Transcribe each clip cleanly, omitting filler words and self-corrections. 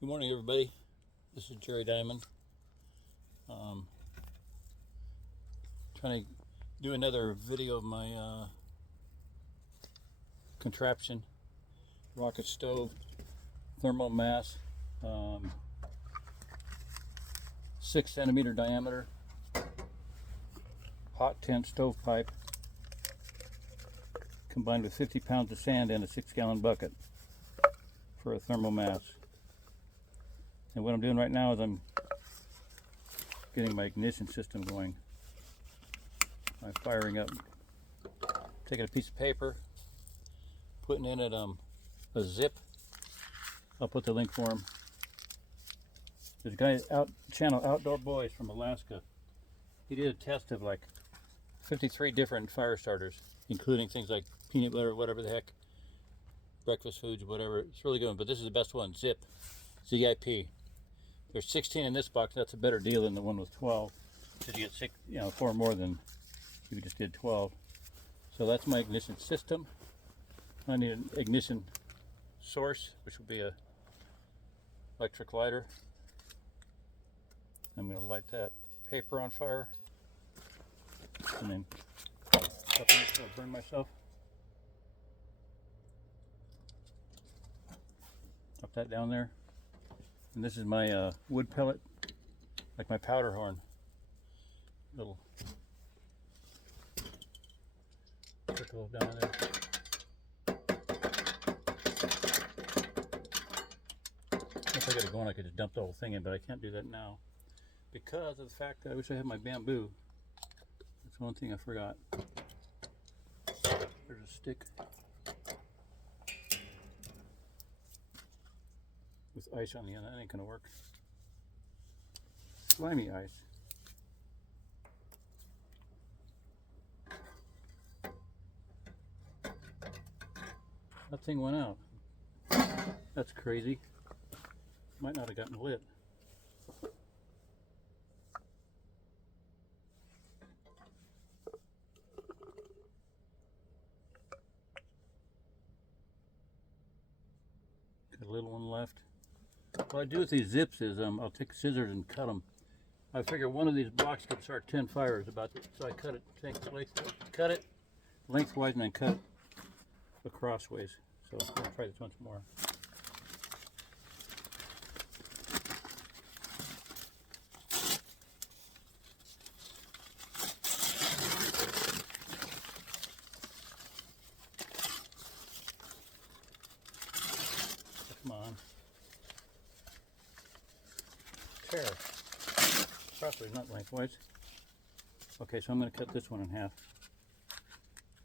Good morning, everybody. This is Jerry Diamond. Um, Trying to do another video of my contraption, rocket stove, thermal mass, 6 centimeter diameter, hot tent stovepipe, combined with 50 pounds of sand in a 6-gallon bucket for a thermal mass. And what I'm doing right now is I'm getting my ignition system going. I'm firing up, taking a piece of paper, putting in it a zip. I'll put the link for him. There's a guy channel Outdoor Boys from Alaska. He did a test of like 53 different fire starters, including things like peanut butter, whatever the heck, breakfast foods, whatever. It's really good, but this is the best one, Zip, ZIP. There's 16 in this box. That's a better deal than the one with 12, because you get 6, 4 more than if you just did 12. So that's my ignition system. I need an ignition source, which will be a electric lighter. I'm going to light that paper on fire, and then I'll burn myself. Up that down there. And this is my wood pellet, like my powder horn. Little trickle down there. If I got it going, I could just dump the whole thing in, but I can't do that now because of the fact that I wish I had my bamboo. That's one thing I forgot. There's a stick with ice on the end. That ain't gonna work. Slimy ice. That thing went out. That's crazy. Might not have gotten lit. Got a little one left. What I do with these zips is I'll take scissors and cut them. I figure one of these blocks could start 10 fires about it, so I cut it, cut it lengthwise and then cut it crossways. So I'm gonna try this once more. Come on. Tear. Crossways, not lengthwise. Okay, so I'm going to cut this one in half.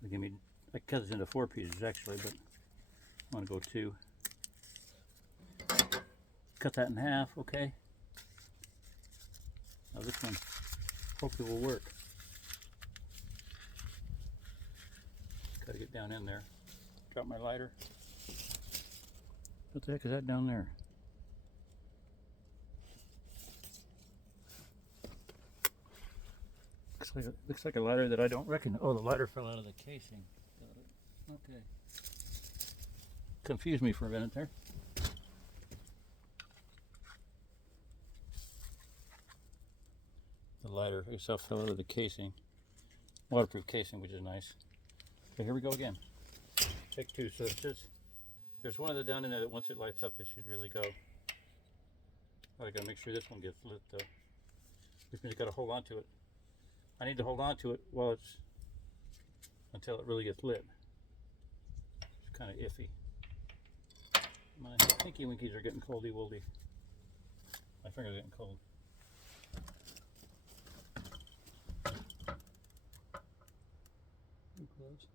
I cut this into 4 pieces actually, but I want to go 2. Cut that in half, okay. Now this one hopefully will work. Got to get down in there. Drop my lighter. What the heck is that down there? Looks like a lighter that I don't recognize. Oh, the lighter fell out of the casing. Got it. Okay. Confused me for a minute there. The lighter itself fell out of the casing. Waterproof casing, which is nice. Okay, here we go again. Take 2. So it says there's one of the down in there that once it lights up, it should really go. I gotta make sure this one gets lit though. Which means you gotta hold on to it. I need to hold on to it until it really gets lit. It's kind of iffy. My pinky winkies are getting coldy woldy. My fingers are getting cold. Gloves.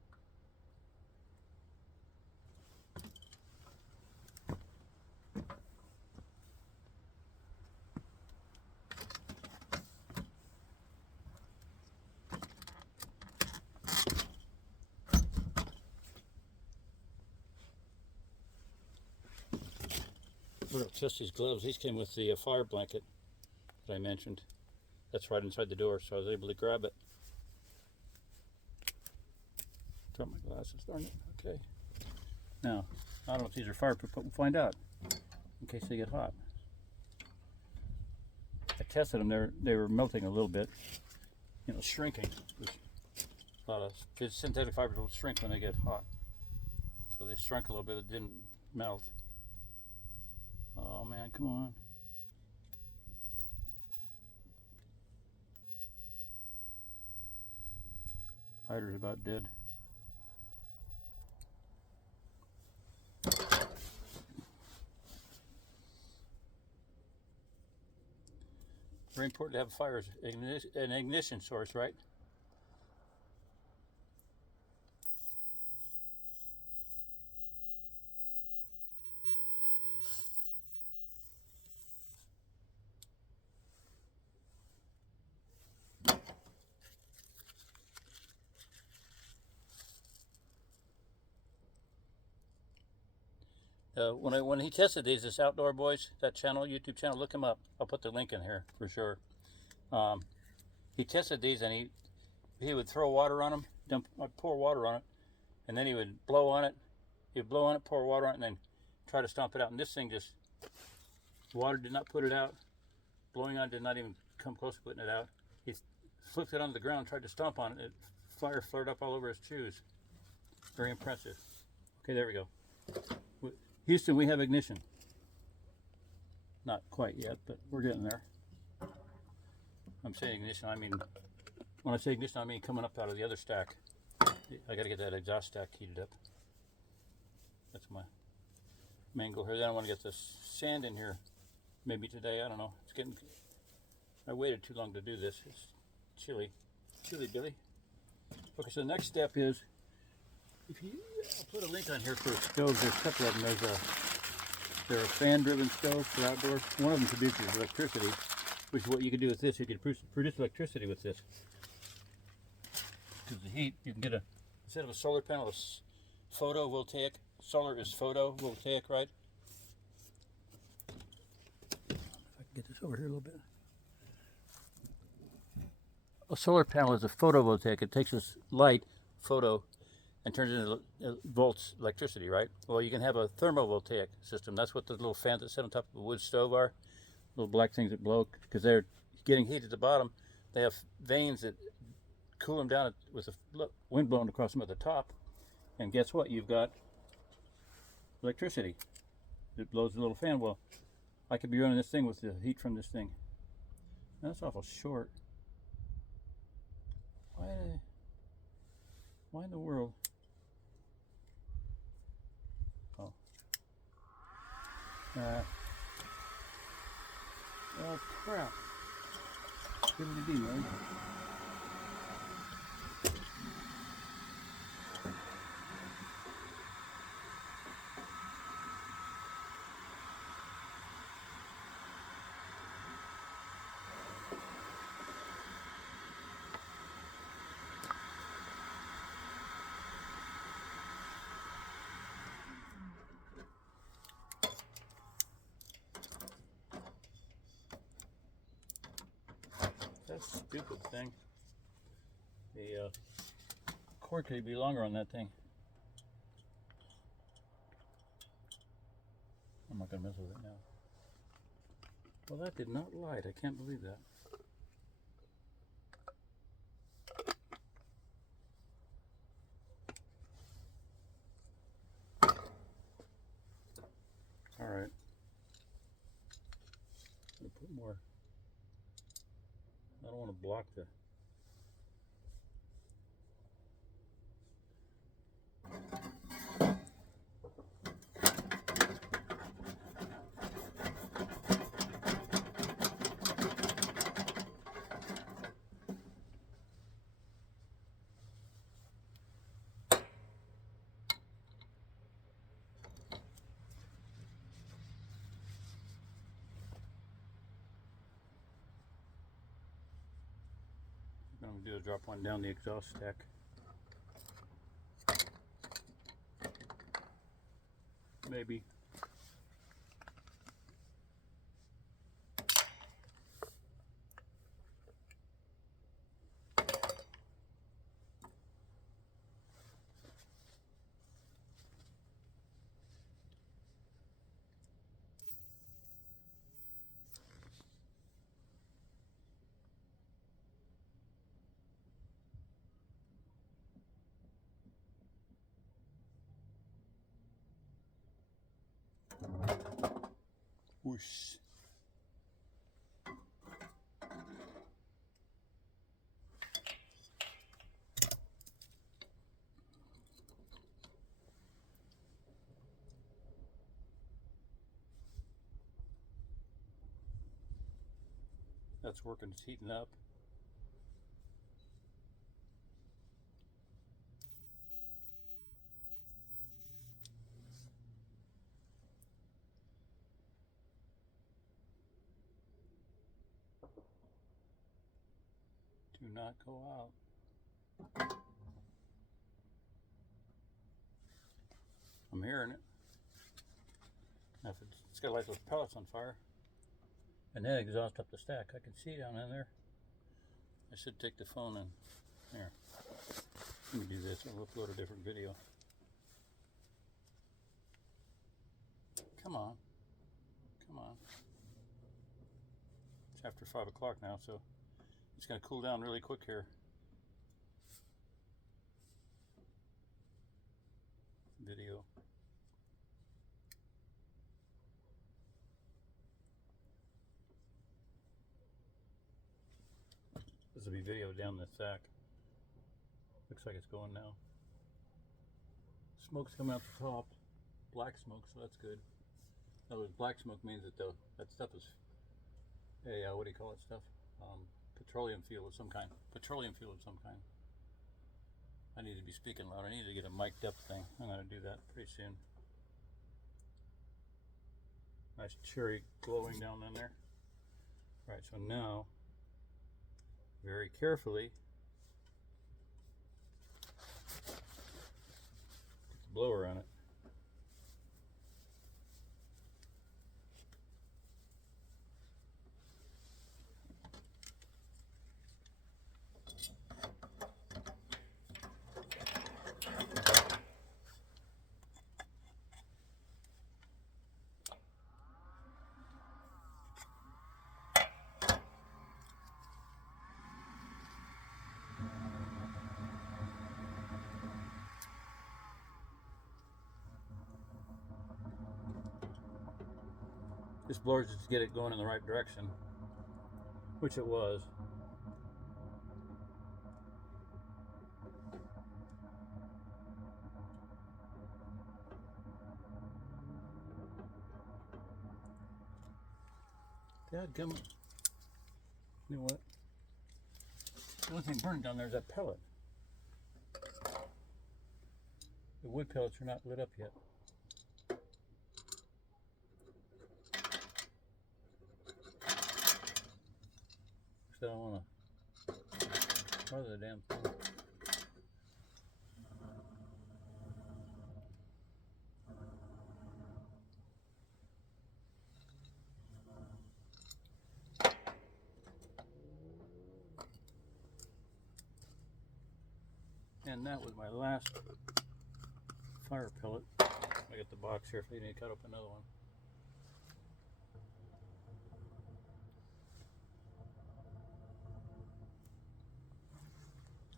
We're going to test these gloves. These came with the fire blanket that I mentioned. That's right inside the door, so I was able to grab it. Drop my glasses, darn it. Okay. Now, I don't know if these are fireproof, but we'll find out in case they get hot. I tested them. They were melting a little bit, you know, shrinking. A lot of synthetic fibers will shrink when they get hot, so they shrunk a little bit. It didn't melt. Oh man, come on. Lighter's about dead. Very important to have a fire, an ignition source, right? When he tested these, this Outdoor Boys, that channel, YouTube channel, look him up. I'll put the link in here for sure. He tested these, and he would throw water on them, pour water on it, and then he would blow on it. He'd blow on it, pour water on it, and then try to stomp it out. And this thing just, water did not put it out. Blowing on it did not even come close to putting it out. He flipped it onto the ground, tried to stomp on it. Fire flared up all over his shoes. Very impressive. Okay, there we go. Houston, we have ignition. Not quite yet, but we're getting there. I'm saying ignition, I mean, when I say ignition, I mean coming up out of the other stack. I gotta get that exhaust stack heated up. That's my main goal here. Then I want to get this sand in here. Maybe today, I don't know. It's getting, I waited too long to do this. It's chilly. Chilly Billy. Okay, so the next step is, I'll put a link on here for stoves. There's a couple of them. There are fan-driven stoves for outdoors. One of them produces electricity, which is what you could do with this. You could produce electricity with this. Because the heat, you can get instead of a solar panel, a photovoltaic. Solar is photovoltaic, right? If I can get this over here a little bit. A solar panel is a photovoltaic. It takes this light, photo, and turns it into volts electricity, right? Well, you can have a thermovoltaic system. That's what the little fans that sit on top of a wood stove are. Little black things that blow, because they're getting heat at the bottom. They have vanes that cool them down with the wind blowing across them at the top. And guess what? You've got electricity. It blows a little fan. Well, I could be running this thing with the heat from this thing. That's awful short. Why in the world? Oh. Oh crap. Fiddly-dee, man. That stupid thing. The cord could be longer on that thing. I'm not going to mess with it now. Well, that did not light. I can't believe that. All right. I'll put more. I don't want to block the. What I'm going to do is drop one down the exhaust stack. Maybe. Whoosh. That's working, it's heating up. Do not go out. I'm hearing it. Now if it's got to light those pellets on fire and then exhaust up the stack. I can see down in there. I should take the phone and here. Let me do this. I'll upload a different video. Come on. Come on. It's after 5 o'clock now, so it's going to cool down really quick here. Video. This will be video down the sack. Looks like it's going now. Smoke's coming out the top. Black smoke, so that's good. In other words, black smoke means that that stuff is a, what do you call it stuff? Petroleum fuel of some kind. Petroleum fuel of some kind. I need to be speaking loud. I need to get a mic'd up thing. I'm going to do that pretty soon. Nice cherry glowing down in there. Alright, so now, very carefully, put the blower on it. This blower just to get it going in the right direction, which it was. Dadgummit. You know what? The only thing burning down there is that pellet. The wood pellets are not lit up yet. So I don't want to bother the damn thing. And that was my last fire pellet. I got the box here if you need to cut up another one.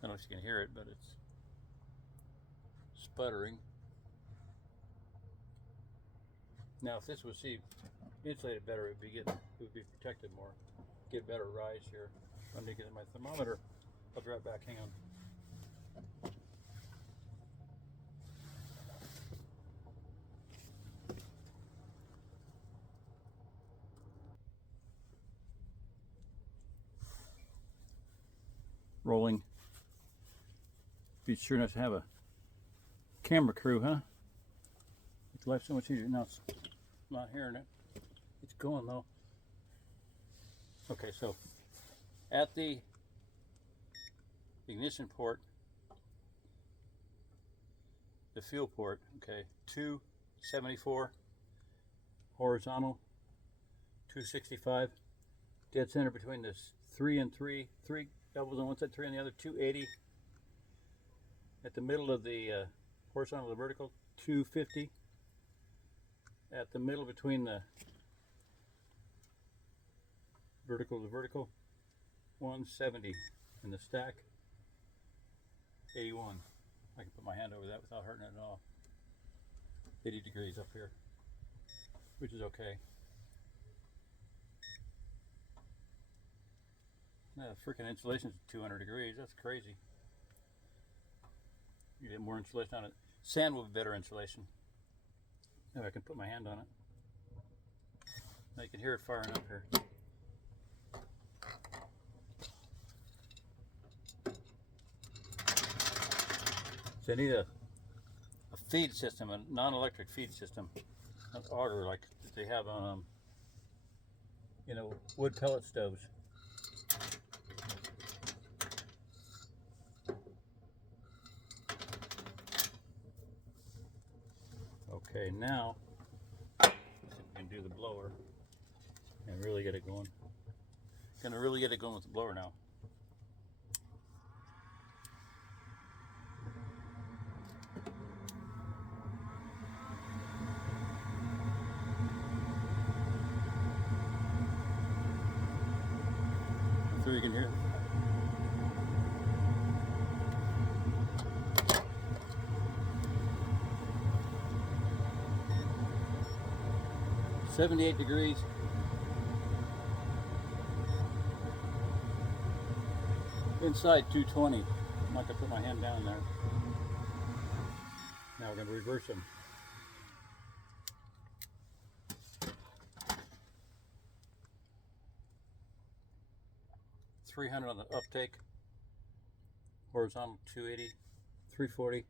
I don't know if you can hear it, but it's sputtering. Now, if this was insulated better, it would be protected more. Get better rise here. I'm gonna get my thermometer. I'll be right back. Hang on. Rolling. Be sure enough to have a camera crew, huh? Makes life so much easier. Now it's not hearing it. It's going though. Okay, so at the ignition port, the fuel port, okay, 274 horizontal, 265 dead center between this 3 and 3, 3 doubles on one side, 3 on the other, 280 at the middle of the horizontal to vertical, 250 at the middle between the vertical to vertical, 170 in the stack, 81. I can put my hand over that without hurting it at all. 80 degrees up here, which is okay. Freaking insulation's 200 degrees. That's crazy. You get more insulation on it. Sand will be better insulation. Now I can put my hand on it. Now you can hear it firing up here. So I need a feed system, a non-electric feed system, an auger like they have on wood pellet stoves. Okay, now let's see if we can do the blower and really get it going. Gonna really get it going with the blower now. So you can hear it. $78 degrees. Inside 220. I'm not gonna put my hand down there. Now we're gonna reverse them. $300 on the uptake. Horizontal 280, 340,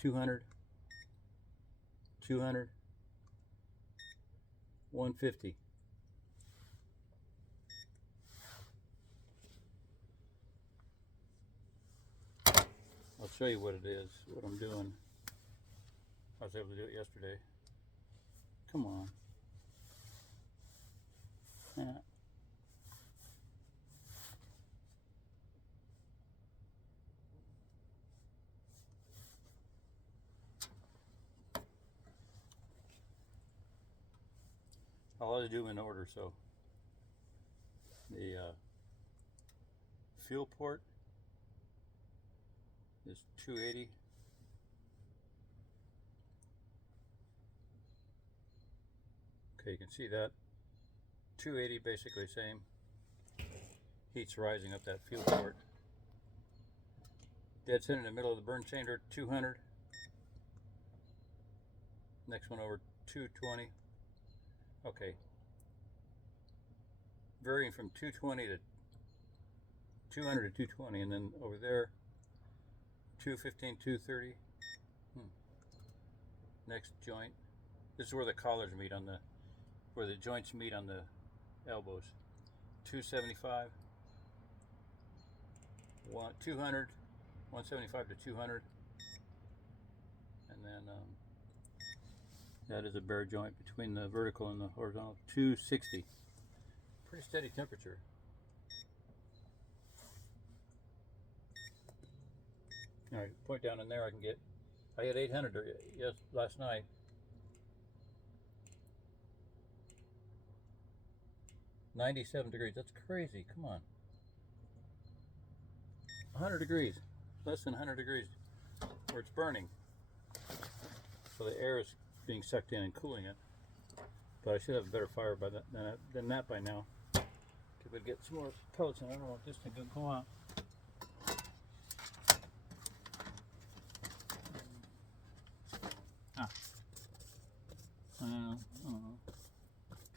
200, 200, 150. I'll show you what it is, what I'm doing. I was able to do it yesterday. Come on. Yeah. I'll always do them in order, so the fuel port is 280. Okay, you can see that. 280 basically same. Heat's rising up that fuel port. Dead center in the middle of the burn chamber, 200. Next one over, 220. Okay. Varying from 220 to 200 to 220, and then over there, 215, 230. Next joint. This is where the collars meet on where the joints meet on the elbows. 275, 200, 175 to 200, and then that is a bare joint between the vertical and the horizontal. 260. Pretty steady temperature. All right, point down in there. I had 800 last night. $97 degrees. That's crazy. Come on. 100 degrees. Less than 100 degrees where it's burning. So the air is being sucked in and cooling it. But I should have a better fire than that by now. If we get some more pellets in, I don't want this thing to go out.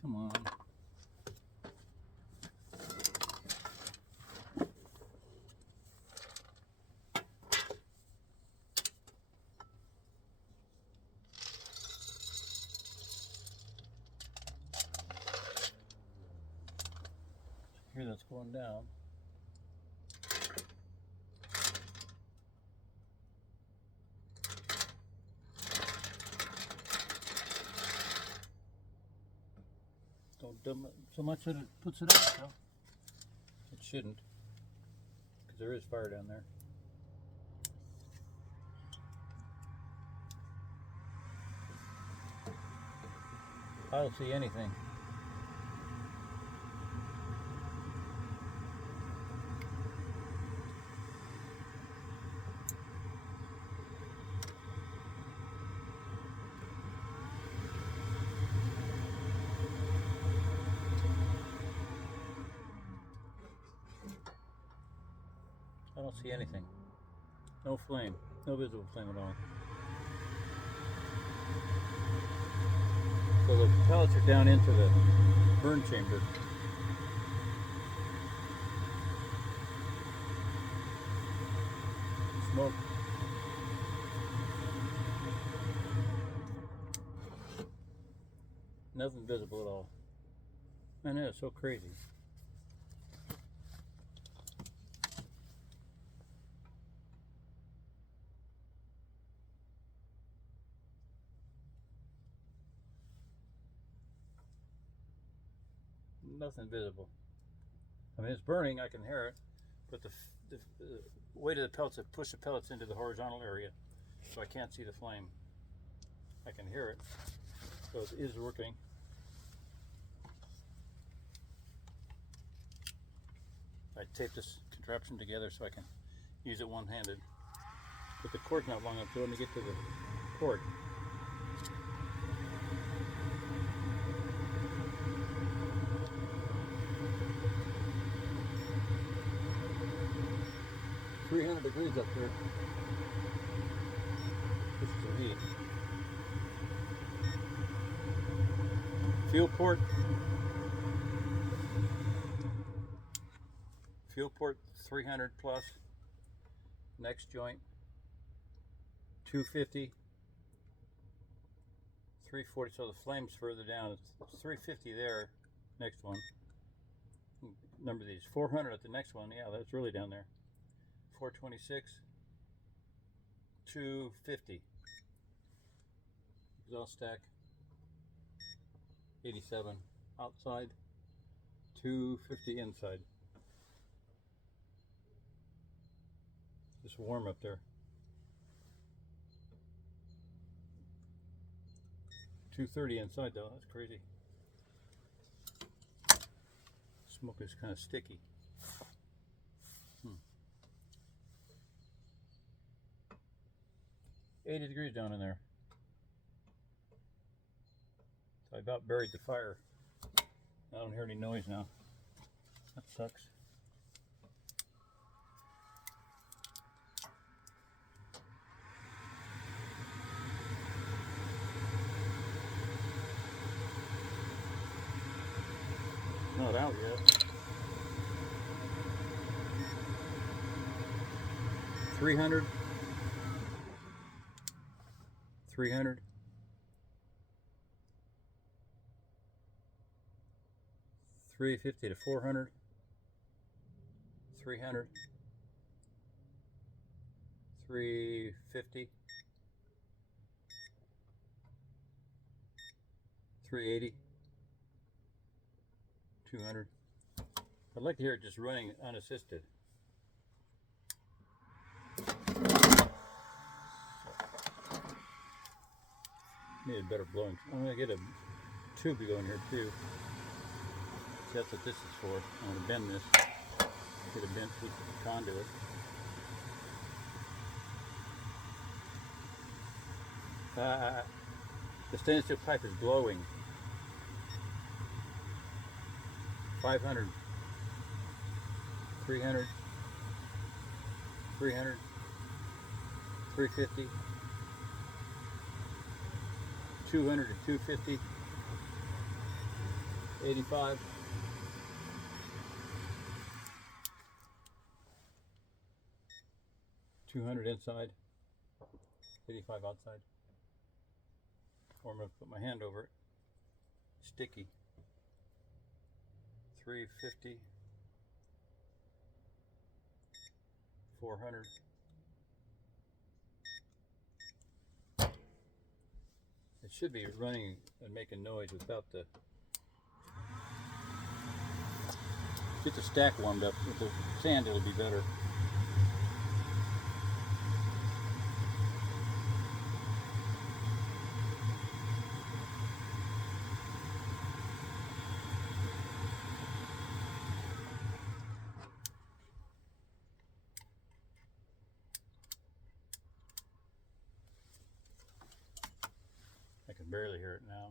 Come on. Here that's going down. Don't dump it so much that it puts it out, though. It shouldn't, because there is fire down there. I don't see anything. don't see anything. No flame. No visible flame at all. So the pellets are down into the burn chamber. Smoke. Nothing visible at all. Man, that is so crazy. Nothing visible. I mean, it's burning, I can hear it, but the weight of the pellets have pushed the pellets into the horizontal area, so I can't see the flame. I can hear it, so it is working. I taped this contraption together so I can use it one-handed, but the cord's not long enough, so let me get to the cord. .300 degrees up here. This is the heat. Fuel port. Fuel port 300 plus. Next joint 250. 340. So the flame's further down. It's 350 there. Next one. Number these. 400 at the next one. Yeah, that's really down there. 426, 250, exhaust stack, 87 outside, 250 inside. Just warm up there. 230 inside though, that's crazy. Smoke is kind of sticky. 80 degrees down in there. So I about buried the fire. I don't hear any noise now. That sucks. Not out yet. 300. 300, 350 to 400, 300, 350, 380, 200. I'd like to hear it just running unassisted. Need a better blowing. I'm gonna get a tube to go in here too. See, that's what this is for. I'm gonna bend this. Get a bent piece of conduit. The stainless steel pipe is glowing. 500, 300, 300, 350. 200 to 250, 85, 200 inside, 85 outside. Or I'm going to put my hand over it. Sticky. 350, 400. It should be running and making noise without the... Get the stack warmed up. With the sand it'll be better. I can barely hear it now.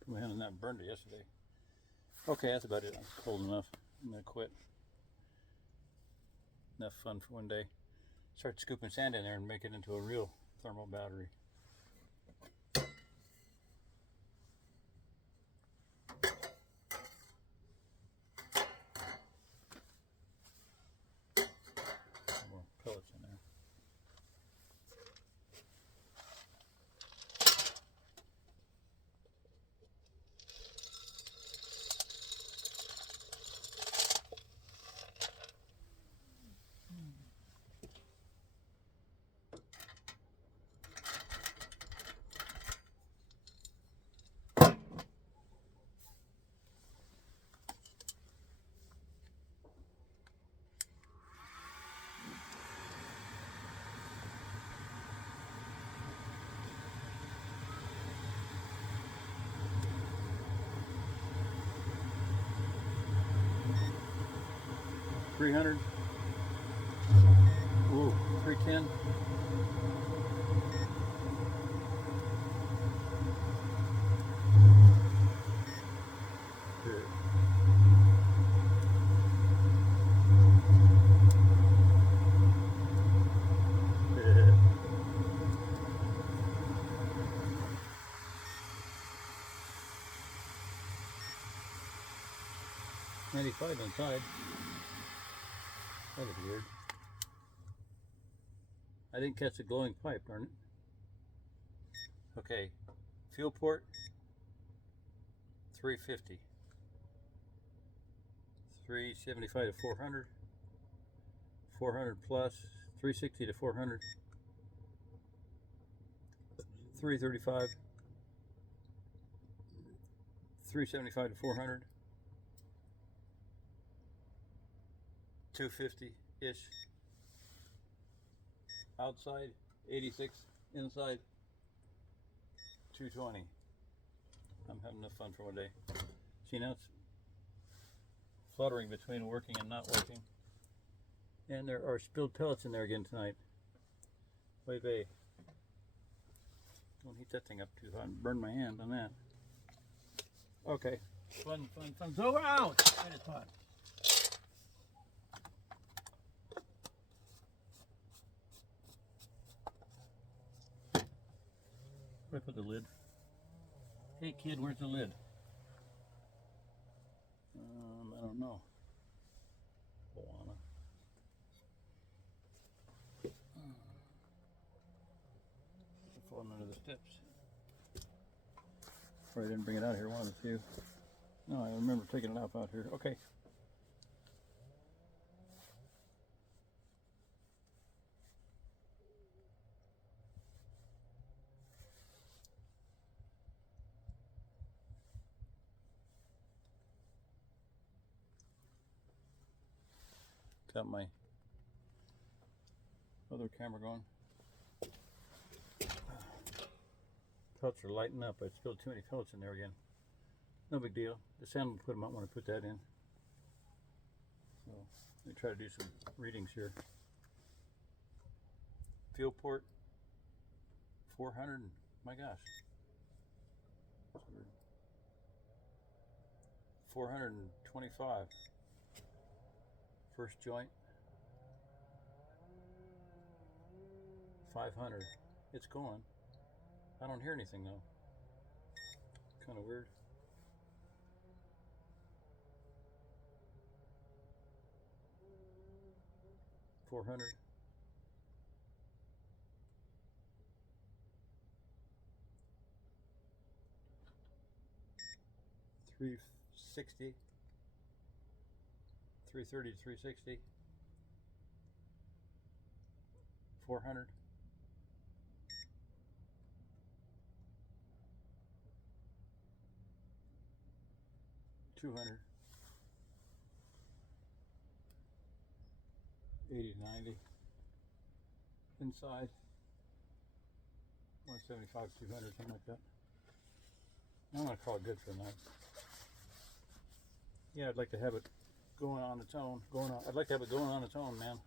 Put my hand on that and burned it yesterday. Okay, that's about it. It's cold enough. I'm gonna quit. enough fun for one day. Start scooping sand in there and make it into a real thermal battery. More pellets in there. $300. Ooh, $310. Good. Good. $95 inside. That was weird. I didn't catch the glowing pipe, darn it. Okay, fuel port, 350. 375 to 400. 400 plus, 360 to 400. 335. 375 to 400. 250-ish. Outside, 86. Inside, 220. I'm having enough fun for one day. See, now it's fluttering between working and not working. And there are spilled pellets in there again tonight. Wait, wait. Don't heat that thing up too hot and burn my hand on that. Okay. Fun. It's over. Ouch! And it's hot. Where I put the lid? Hey kid, where's the lid? I don't know. Moana. Falling under the steps. Sorry, I didn't bring it out here. Wanted to. No, I remember taking it out here. Okay. Got my other camera going. Pellets are lighting up. I spilled too many pellets in there again. No big deal. The sand will put them out when I put that in. So let me try to do some readings here. Fuel port, 400. My gosh. 425. First joint, 500. It's going. I don't hear anything though. Kind of weird. $400. $360. 330 to 360. 400. 200. 80 to 90. Inside, 175, 200, something like that. I'm gonna call it good for the night. Yeah, I'd like to have it going on its own. I'd like to have it going on its own, man.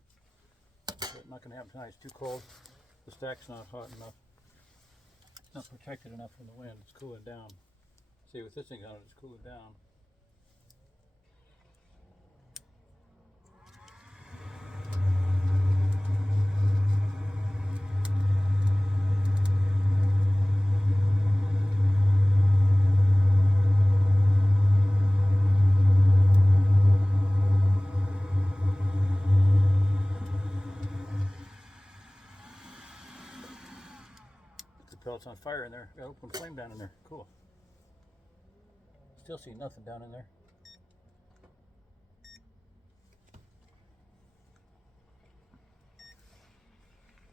But not gonna happen tonight. It's too cold. The stack's not hot enough. It's not protected enough from the wind. It's cooling down. See, with this thing on it, it's cooling down. pellets on fire in there. Got open flame down in there. Cool. Still see nothing down in there.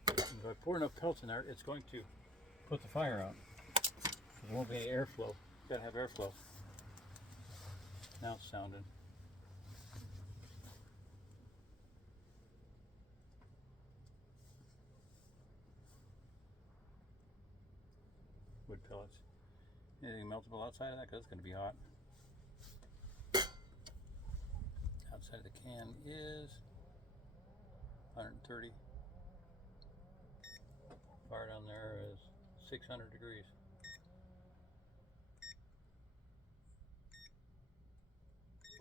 If I pour enough pellets in there, it's going to put the fire out. There won't be any airflow. You gotta have airflow. Now it's sounding. Wood pellets. Anything meltable outside of that? Because it's going to be hot. Outside of the can is 130. Fire down there is 600 degrees.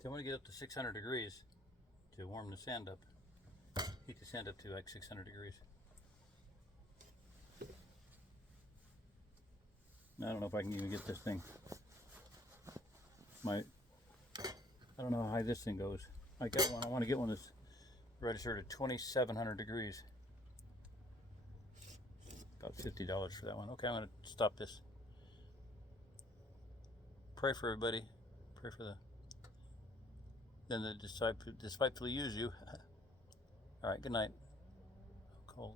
So I'm going to get up to 600 degrees to warm the sand up. Heat the sand up to like 600 degrees. I don't know if I can even get this thing. I don't know how high this thing goes. I got one. I want to get one that's registered at 2,700 degrees. About $50 for that one. Okay, I'm going to stop this. Pray for everybody. Pray for them that despitefully use you. All right, good night. Cold.